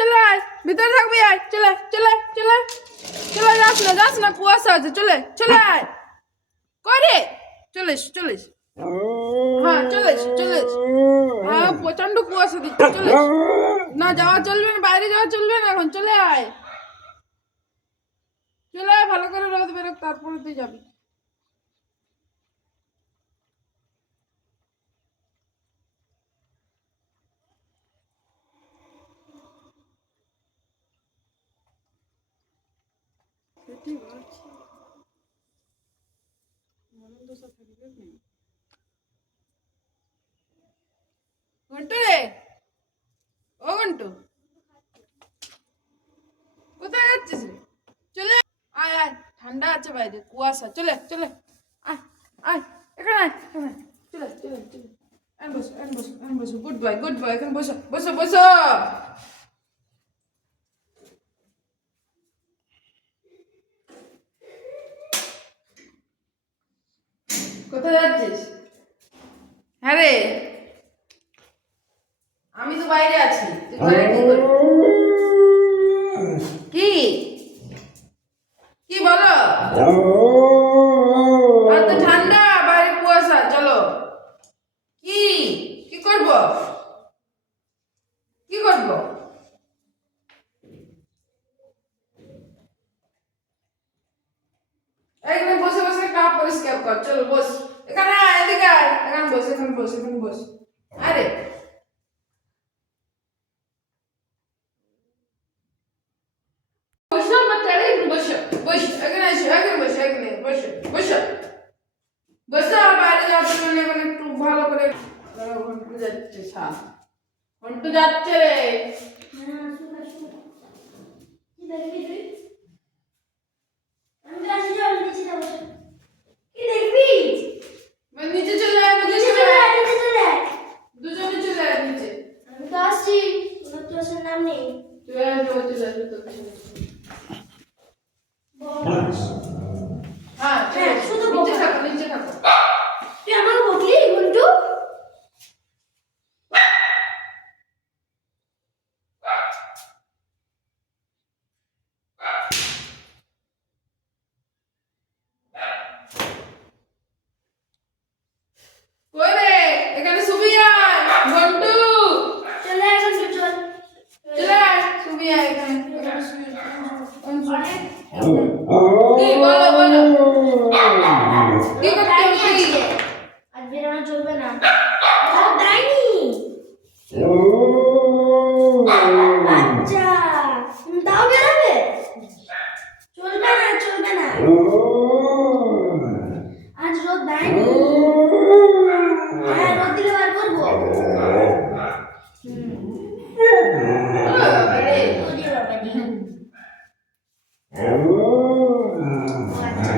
চলে আয়, ভিতরে থাকবি আয়, চলে চলে চলে চলে যাস না যাস না, কুয়াশা আছে, চলে চলে আয়। করে, চলিস চলিস। হ্যাঁ চলিস চলিস। হ্যাঁ প্রচণ্ড কুয়াশা দিচ্ছে, চলিস। না, যাওয়া চলবে না, বাইরে যাওয়া চলবে না এখন, চলে আয়। চলে আয়, ভালো করে রোদ বেরোক, তারপরে তুই যাবি। কোথায় যাচ্ছিস রে? চলে আয় আয়। ঠান্ডা আছে বাইরে, কুয়াশা। চলে চলে। আয় আয়। এখানে আয় চলে বসো বসো গুড বয় গুড বয় এখানে বসো বসো বসো। কোথায় যাচ্ছিস? হ্যাঁ রে। আমি তো বাইরে আছি। তুই ঘরে কি কি? কি বলো? আর তো ঠান্ডা, বাইরে কুয়াশা। চলো। কি? কি করব? কি করব এখানে বসে বসে কাপ পরিষ্কার কর, চলো বস। এখানে এদিকে এখানে বস এখানে বস এখানে বস। আরে ভালো করে। যাচ্ছে সা ঘন্টু যাচ্ছে রে মানে নিচে চলে আয় নিচে চলে আয় দুজনে চলে আয় নিচে চলে আয় তো চলে আয় তো হ্যাঁ চলো, হ্যাঁ, শুধু নিচে বকা। থাকো নিচে থাকো কই রে এখানে শুবি আয় ঘন্টু চলে আয় শুবি আয় এখানে এখানে শুবি আয়। কি বলো বলো কি করতে হবে কি? চলবে না আর দেয়নি আচ্ছা তাও বেরোবে আজ রোদ দেয়নি হ্যাঁ রোদ দিলে বার করব ও, আরে, ওরে বাবা রে। আচ্ছা,